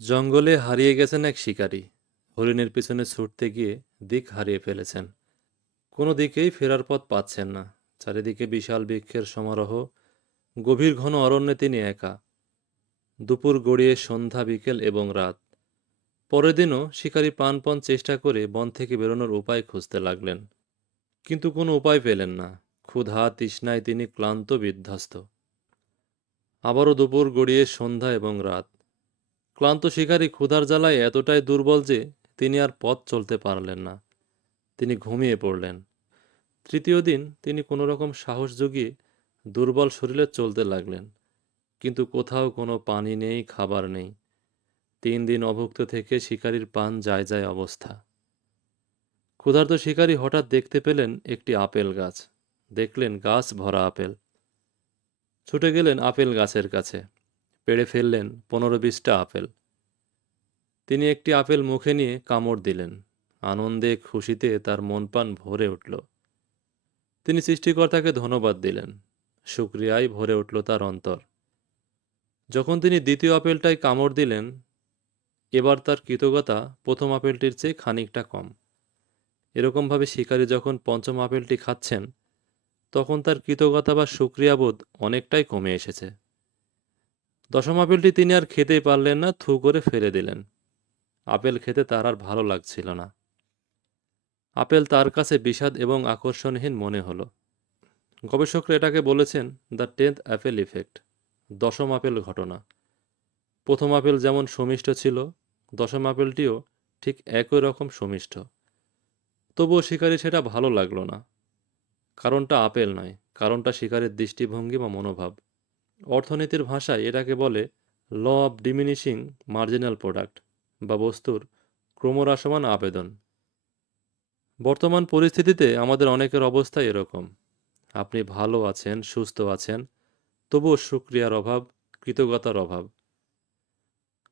জঙ্গলে হারিয়ে গেছেন এক শিকারী। হরিণের পিছনে ছুটতে গিয়ে দিক হারিয়ে ফেলেছেন। কোনো দিকেই ফেরার পথ পাচ্ছেন না। চারিদিকে বিশাল বৃক্ষের সমারোহ। গভীর ঘন অরণ্যে তিনি একা। দুপুর গড়িয়ে সন্ধ্যা, বিকেল এবং রাত। পরের দিনও শিকারী প্রাণপণ চেষ্টা করে বন থেকে বেরোনোর উপায় খুঁজতে লাগলেন, কিন্তু কোনো উপায় পেলেন না। ক্ষুধা তৃষ্ণায় তিনি ক্লান্ত, বিধ্বস্ত। আবারও দুপুর গড়িয়ে সন্ধ্যা এবং রাত। ক্লান্ত শিকারী ক্ষুধার জ্বালায় এতটাই দুর্বল যে তিনি আর পথ চলতে পারলেন না। তিনি ঘুমিয়ে পড়লেন। তৃতীয় দিন তিনি কোনো রকম সাহস জুগিয়ে দুর্বল শরীরে চলতে লাগলেন, কিন্তু কোথাও কোনো পানি নেই, খাবার নেই। 3 দিন অভুক্ত থেকে শিকারীর প্রাণ যায় যায় অবস্থা। ক্ষুধার্ত শিকারী হঠাৎ দেখতে পেলেন একটি আপেল গাছ। দেখলেন গাছ ভরা আপেল। ছুটে গেলেন আপেল গাছের কাছে। পেড়ে ফেললেন 15-20টা আপেল। তিনি একটি আপেল মুখে নিয়ে কামড় দিলেন। আনন্দে খুশিতে তার মন প্রাণ ভরে উঠল। তিনি সৃষ্টিকর্তাকে ধন্যবাদ দিলেন। শুকরিয়ায় ভরে উঠল তার অন্তর। যখন তিনি দ্বিতীয় আপেলটায় কামড় দিলেন, এবার তার কৃতজ্ঞতা প্রথম আপেলটির চেয়ে খানিকটা কম। এরকমভাবে শিকারী যখন পঞ্চম আপেলটি খাচ্ছেন, তখন তার কৃতজ্ঞতা বা শুকরিয়াবোধ অনেকটাই কমে এসেছে। দশম আপেলটি তিনি আর খেতেই পারলেন না, থু করে ফেলে দিলেন। আপেল খেতে তার আর ভালো লাগছিল না। আপেল তার কাছে বিষাদ এবং আকর্ষণহীন মনে হলো। গবেষকরা এটাকে বলেছেন দ্য 10th অ্যাপেল ইফেক্ট, দশম আপেল ঘটনা। প্রথম আপেল যেমন সুমিষ্ট ছিল, দশম আপেলটিও ঠিক একই রকম সুমিষ্ট। তবুও শিকারী সেটা ভালো লাগলো না। কারণটা আপেল নয়, কারণটা শিকারের দৃষ্টিভঙ্গি বা মনোভাব। অর্থনীতির ভাষায় এটাকে বলে law of diminishing marginal product, বা বস্তুর ক্রমহ্রাসমান আবেদন। বর্তমান পরিস্থিতিতে আমাদের অনেকের অবস্থা এরকম। আপনি ভালো আছেন, সুস্থ আছেন, তবুও শুকরিয়ার অভাব, কৃতজ্ঞতার অভাব।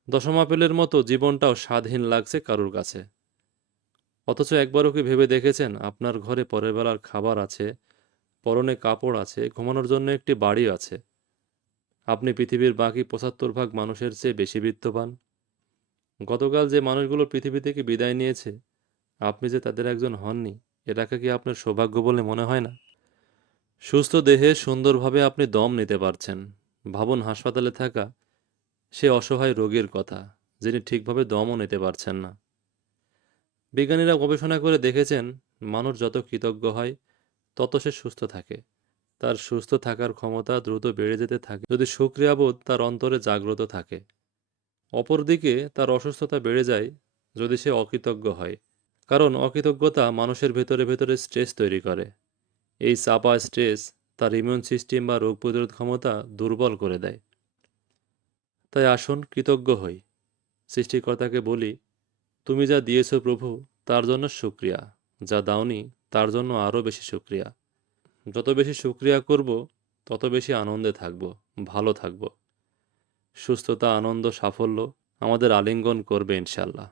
দশম আপেলের মতো জীবনটাও স্বাদহীন লাগছে কারুর কাছে। অথচ একবারও কি ভেবে দেখেছেন আপনার ঘরে পরের বেলার খাবার আছে, পরনে কাপড় আছে, ঘুমানোর জন্য একটি বাড়ি আছে। আপনি পৃথিবীর বাকি 75 ভাগ মানুষের চেয়ে বেশি বিত্তবান। গতকাল যে মানুষগুলো পৃথিবী থেকে বিদায় নিয়েছে, আপনি যে তাদের একজন হননি, এটাকে কি আপনার সৌভাগ্য বলে মনে হয় না? সুস্থ দেহে সুন্দরভাবে আপনি দম নিতে পারছেন। ভাবুন হাসপাতালে থাকা সে অসহায় রোগীর কথা, যিনি ঠিকভাবে দমও নিতে পারছেন না। বিজ্ঞানীরা গবেষণা করে দেখেছেন, মানুষ যত কৃতজ্ঞ হয় তত সে সুস্থ থাকে। তার সুস্থ থাকার ক্ষমতা দ্রুত বেড়ে যেতে থাকে যদি শুকরিয়াবোধ তার অন্তরে জাগ্রত থাকে। অপরদিকে তার অসুস্থতা বেড়ে যায় যদি সে অকৃতজ্ঞ হয়। কারণ অকৃতজ্ঞতা মানুষের ভেতরে ভেতরে স্ট্রেস তৈরি করে। এই চাপা স্ট্রেস তার ইমিউন সিস্টেম বা রোগ প্রতিরোধ ক্ষমতা দুর্বল করে দেয়। তাই আসুন কৃতজ্ঞ হই। সৃষ্টিকর্তাকে বলি, তুমি যা দিয়েছ প্রভু, তার জন্য শুকরিয়া। যা দাওনি তার জন্য আরও বেশি শুকরিয়া। যত বেশি শুকরিয়া করব, তত বেশি আনন্দে থাকব, ভালো থাকব। সুস্থতা, আনন্দ, সাফল্য আমাদের আলিঙ্গন করবে ইনশাল্লাহ।